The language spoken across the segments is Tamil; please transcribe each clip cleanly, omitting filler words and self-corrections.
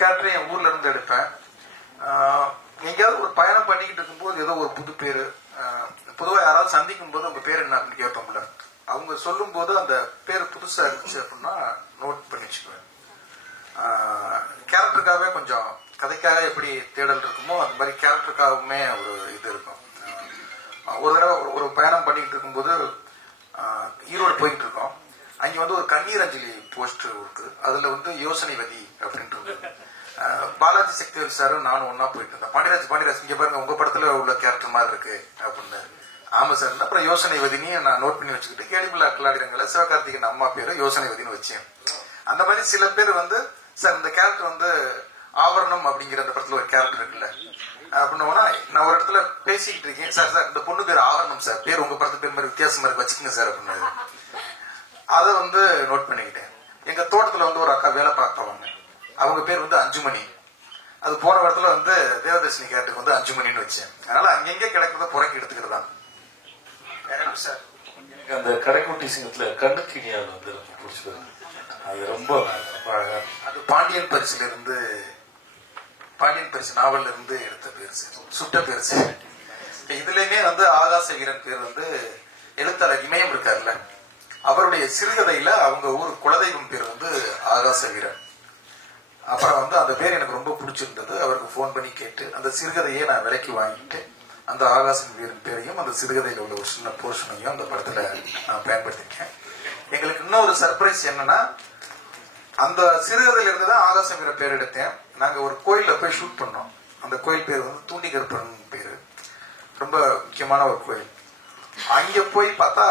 கேரக்டரையும் என் ஊர்ல இருந்து எடுப்பேன். எங்கேயாவது ஒரு பயணம் பண்ணிக்கிட்டு இருக்கும்போது ஏதோ ஒரு புது பேரு, பொதுவாக யாராவது சந்திக்கும் போது உங்க பேர் என்ன அப்படின்னு கேட்போம்ல, அவங்க சொல்லும் போது அந்த பேர் புதுசா இருந்துச்சு அப்படின்னா நோட் பண்ணி வச்சுக்குவேன். கேரக்டருக்காகவே கொஞ்சம் கதைக்காக எப்படி தேடல் இருக்குமோ அந்த மாதிரி கேரக்டருக்காகவுமே ஒரு இது இருக்கும். ஒரு தடவை ஒரு பயணம் பண்ணிக்கிட்டு இருக்கும்போது ஈரோடு போயிட்டு இருக்கோம். அங்க வந்து ஒரு கண்ணீர் அஞ்சலி போஸ்டர் இருக்கு. அதுல வந்து யோசனைவதி அப்படின்ட்டு பாலாஜி சக்திவேல் சாரும் நானும் ஒன்னா போயிட்டு இருந்தேன். பாண்டியராஜ் இங்க பாருங்க உங்க படத்துல உள்ள கேரக்டர் மாதிரி இருக்கு அப்படின்னு. ஆமா சார். அப்புறம் யோசனைவதினி நான் நோட் பண்ணி வச்சுக்கிட்டு கேடிபிள்ளா கிளாடிரங்கள சிவகார்த்திகன் அம்மா பேரு யோசனைவதினு வச்சேன். அந்த மாதிரி சில பேர் வந்து சார் இந்த கேரக்டர் வந்து ஆவரணம் அப்படிங்கிற அந்த படத்துல ஒரு கேரக்டர் இருக்குல்ல அப்படின்னா, நான் ஒரு இடத்துல பேசிக்கிட்டு இருக்கேன், சார் இந்த பொண்ணு பேர் ஆவரணம் சார், பேர் உங்க படத்து பேர் மாதிரி வித்தியாசமா இருக்கு வச்சுக்கோங்க சார் அப்படின்னு. அதை வந்து நோட் பண்ணிக்கிட்டேன். எங்க தோட்டத்துல வந்து ஒரு அக்கா வேலை பார்ப்பாங்க, அவங்க பேர் வந்து அஞ்சுமணி. அது போன இடத்துல வந்து தேவதர்ஷினி கேரக்டருக்கு வந்து அஞ்சுமணின்னு வச்சேன். அதனால அங்கெங்கே கிடைக்கிறத புறக்கி எடுத்துக்கிறதா சார். எனக்கு அந்த கடைக்குட்டி சிங்கத்துல கண்ணுக்கினியால் வந்து ரொம்ப பிடிச்சது. அது ரொம்ப அழகா. அது பாண்டியன் பரிசு நாவல்ல இருந்து எடுத்த பேர் சார், சுட்ட பேர் சார். இதுலயுமே வந்து ஆகாச வீரன் பேர் வந்து எழுத்தாளர் இமயம் இருக்காருல்ல, அவருடைய சிறுகதையில அவங்க ஊர் குலதெய்வம் பேர் வந்து ஆகாச வீரன். அப்புறம் வந்து அந்த பேர் எனக்கு ரொம்ப பிடிச்சிருந்தது. அவருக்கு போன் பண்ணி கேட்டு அந்த சிறுகதையை நான் விலைக்கு வாங்கிட்டு அந்த ஆகாச வீரன் பேரையும் அந்த சிறுகதையில உள்ள ஒரு சின்ன போர்ஷனையும் அந்த படத்துல நான் பயன்படுத்திட்டேன். எங்களுக்கு இன்னொரு சர்ப்ரைஸ் என்னன்னா, அந்த சிறுகதையில இருந்துதான் ஆகாச வீரன் பேர் எடுத்தேன். நாங்க ஒரு கோயில்ல போய் ஷூட் பண்ணோம். அந்த கோயில் பேர் வந்து தூண்டிகருப்பன் பேரு, ரொம்ப முக்கியமான ஒரு கோயில். அங்க போய் பார்த்தா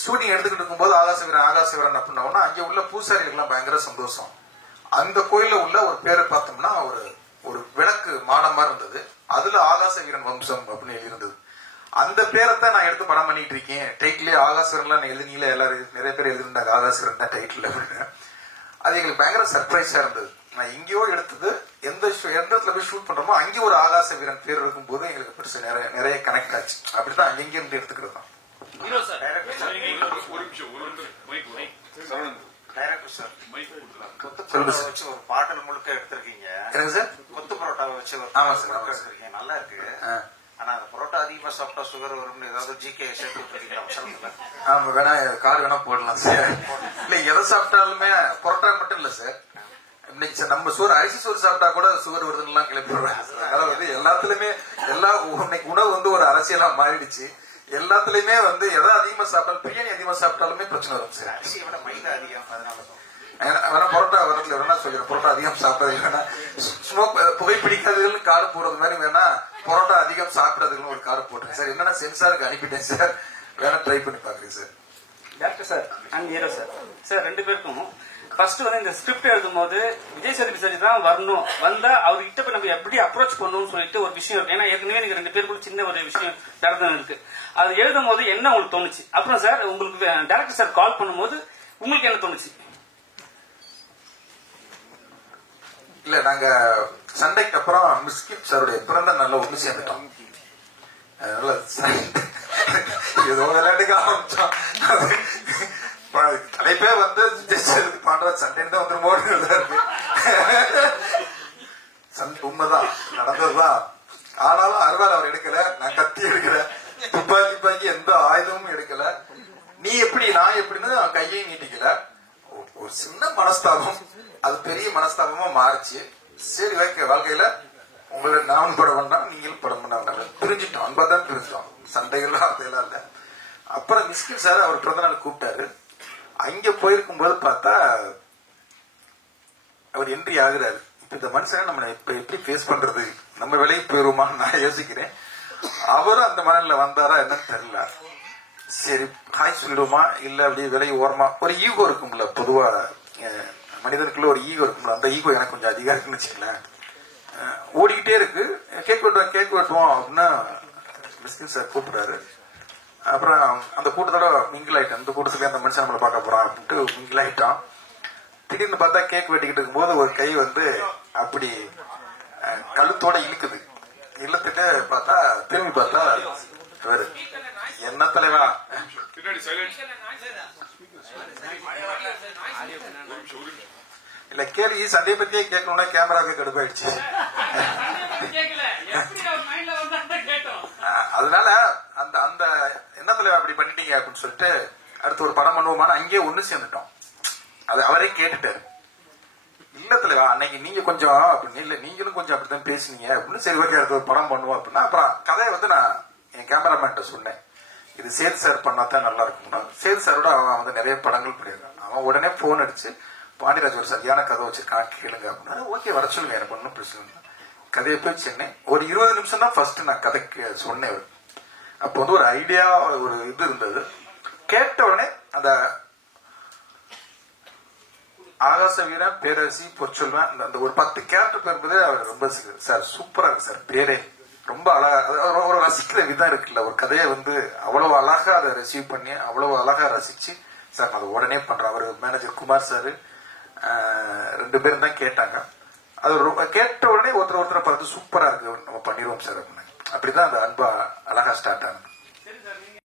ஷூட்டிங் எடுத்துக்கிட்டு இருக்கும்போது ஆகாச வீரன் அப்படின்னா அங்க உள்ள பூசாரிகளுக்கெல்லாம் பயங்கர சந்தோஷம். அந்த கோயில உள்ள ஒரு பேரை பார்த்தோம்னா ஒரு விளக்கு மாடம் மாதிரி இருந்தது. அதுல ஆகாச வீரன் வம்சம் அப்படின்னு எழுதியிருந்தது. அந்த பேரத்தான் நான் எடுத்து படம் பண்ணிட்டு இருக்கேன். டைட்டிலே ஆகாச வீரன்லாம் எழுதினீங்களே, எல்லாரும் நிறைய பேர் எழுதிருந்தாங்க ஆகாச வீரன் தான் டைட்டில் அப்படின்னு. அது எங்களுக்கு பயங்கர சர்ப்ரைஸா இருந்தது. நான் எங்கேயோ எடுத்தது எந்த இடத்துல போய் ஷூட் பண்றோமோ அங்கே ஒரு ஆகாச வீரன் பேர் இருக்கும் போது எங்களுக்கு பெருசு நிறைய கனெக்ட் ஆச்சு. அப்படித்தான் அங்கெங்கே இருந்து எடுத்துக்கிறது தான். ஒரு பாடல் முழுக்க எடுத்திருக்கீங்க சார். கொத்து பரோட்டாவை வச்சு ஒரு எடுத்திருக்கீங்க, நல்லா இருக்கு. ஆனா அந்த பரோட்டா அதிகமா சாப்பிட்டா சுகர் வரும்னு ஏதாவது ஜிகே சேர்த்து விட்டுருக்கீங்களா? ஆமா, வேணா கார் வேணா போடலாம் சார். இல்ல எதை சாப்பிட்டாலுமே பரோட்டா மட்டும் இல்ல சார், இன்னைக்கு சார் நம்ம அரிசி சோறு சாப்பிட்டா கூட சுகர் வருதுன்னு கிளப்பி விடுறாங்க. அதாவது வந்து எல்லாத்துலயுமே இன்னைக்கு உணவு வந்து ஒரு அரசியலா மாறிடுச்சு. எல்லாத்துலயுமே வந்து எதை அதிகமா சாப்பிட்டாலும், பிரியாணி அதிகமா சாப்பிட்டாலுமே பிரச்சனை வரும் சார். அரிசியை விட மைதா அதிகம், அதனால வேணா பரோட்டா வரதுல வேணா சொல்லிடுறேன். பரோட்டா அதிகம் சாப்பிட்றது வேணா, ஸ்மோக் புகைப்பிடிக்காததுன்னு கார்டு போடுறது மாதிரி வேணா பரோட்டா அதிகம் சாப்பிட்றதுன்னு ஒரு கார்டு போட்டுறேன் சார். என்னன்னா சென்சாருக்கு அனுப்பிட்டேன் சார், வேணா ட்ரை பண்ணி பாக்குறேன் sir. Doctor sir and hero sir, sir ரெண்டு பேருக்கும் ஃபர்ஸ்ட் வந்து இந்த ஸ்கிரிப்ட் எழுதும் போது விஜய் சேதுபதி சார் தான் வரணும், வந்தா அவர்கிட்ட போய் நம்ம எப்படி அப்ரோச் பண்ணணும்னு சொல்லிட்டு ஒரு விஷயம் இருக்கு. ஏன்னா ஏற்கனவே நீங்க ரெண்டு பேருக்குள்ள சின்ன ஒரு விஷயம் நடந்து இருக்கு. அது எழுதும் போது என்ன உங்களுக்கு தோணுச்சு? அப்புறம் சார் உங்களுக்கு டைரக்டர் சார் கால் பண்ணும்போது உங்களுக்கு என்ன தோணுச்சு? இல்ல, நாங்க சண்டைக்கு அப்புறம் மிஸ்கிப் சாருடைய பிறந்த நாள்ல ஒண்ணு சேர்ந்துட்டோம். அதனால ஏதோ விளையாட்டுக்கு ஆரம்பிச்சோம். தலைப்பே வந்து பண்ற சண்டைன்னு தான் வந்து மோடுதான் இருக்கு. சண்டை உண்மைதான், நடந்ததுதான். ஆனாலும் அறுவாள் அவர் எடுக்கல, நான் கத்தி எடுக்கல, துப்பாக்கி எந்த ஆயுதமும் எடுக்கல. நீ எப்படி நான் எப்படின்னு கையை நீட்டிக்கல. ஒரு சின்ன மனஸ்தாபம், அது பெரிய மனஸ்தாபமா மாறிச்சு. சரி வாழ்க்கையில உங்களை நான் படம் பண்ணா நீங்களும் படம் பண்ண பிரிஞ்சுட்டோம், அன்பாதான் பிரிஞ்சுட்டோம். சண்டைகள்லாம் அதெல்லாம் இல்ல. அப்புறம் மிஸ்கின் சார் அவர் பிறந்த நாள் கூப்பிட்டாரு. அங்க போயிருக்கும் போது பார்த்தா அவர் என்ட்ரி ஆகுறாரு. இப்ப இந்த மனுஷனை நம்ம இப்ப எப்படி ஃபேஸ் பண்றது, நம்ம விலைக்கு போயிருவோமான்னு நான் யோசிக்கிறேன். அவரும் அந்த மனநில வந்தாரா என்னன்னு தெரியல. சரி ஹாய் சொல்லிடுவோமா, இல்ல அப்படியே விலை ஓரமா. ஒரு ஈகோ இருக்கும்ல, பொதுவா மனிதனுக்குள்ள ஒரு ஈகோ இருக்கும்ல, அந்த ஈகோ எனக்கு கொஞ்சம் அதிகம் இருக்குன்னு வச்சுக்கலாம். ஓடிக்கிட்டே இருக்கு. கேக் வெட்டுவோம் அப்படின்னா மிஸ்கின் சார் கூப்பிடுறாரு. அப்புறம் அந்த கூட்டத்தோட மிங்கிள் ஆயிட்டேன். அந்த கூட்டத்துல அந்த மனுஷன் நம்மளை பார்க்க போறான் அப்படின்ட்டு மிங்கிள் ஆயிட்டான். திடீர்னு பார்த்தா கேக் வெட்டிக்கிட்டு இருக்கும்போது ஒரு கை வந்து அப்படி கழுத்தோட இழுக்குது. இழுத்துட்டு பார்த்தா திரும்பி பார்த்தா என்ன தலைவா, இல்ல கேள்வி சண்டையை பத்தியே கேட்கணும்னா கேமராவுக்கு கடுப்பாயிடுச்சு. அதனால அந்த அந்த என்னத்துல அப்படி பண்ணிட்டீங்க அப்படின்னு சொல்லிட்டு அடுத்து ஒரு படம் பண்ணுவோமான அங்கேயே ஒண்ணு சேர்ந்துட்டோம். அது அவரே கேட்டுட்டாரு. இல்ல தலைவா அன்னைக்கு நீங்க கொஞ்சம் அப்படின்னு இல்ல நீங்களும் கொஞ்சம் அப்படித்தான் பேசுனீங்க அப்படின்னு. சரி ஓகே அடுத்து ஒரு படம் பண்ணுவோம் அப்படின்னா அப்புறம் கதையை வந்து நான் என் கேமராமேன்ட்ட சொன்னேன். இது சேது சார் பண்ணாதான் நல்லா இருக்கும்னா சேது சாரோட அவன் வந்து நிறைய படங்கள் பண்ணியிருக்கான். அவன் உடனே போன் அடிச்சு பாண்டியராஜ் ஒரு சரியான கதை வச்சிருக்கான் கேளுங்க அப்படின்னா ஓகே வர சொல்லுங்க எனக்கு ஒன்றும் பிரச்சனை இல்லை. கதையை போய் சொன்னேன். ஒரு 20 நிமிஷம் தான் ஃபர்ஸ்ட் நான் கதைக்கு சொன்னேன். அப்போ வந்து ஒரு ஐடியா ஒரு இது இருந்தது. கேட்ட உடனே அந்த ஆகாச வீரன் பேரரசி பொற்சொல்வன் அந்த ஒரு 10 கேரக்டர் பேர் என்பது அவர் ரொம்ப சார் சூப்பரா இருக்கு சார். பேரே ரொம்ப அழகா ஒரு ரசிக்கிற விதம் இருக்குல்ல. ஒரு கதையை வந்து அவ்வளவு அழகா அதை ரிசீவ் பண்ணி அவ்வளவு அழகா ரசிச்சு சார் நான் அதை உடனே பண்றேன். அவர் மேனேஜர் குமார் சார் 2 பேரும் தான் கேட்டாங்க. அது கேட்ட உடனே ஒருத்தரை பார்த்து சூப்பரா இருக்கு நம்ம பண்ணிடுவோம் சார் அப்படின்னு. அப்படிதான் அந்த அன்பா அழகா ஸ்டார்ட் ஆனது.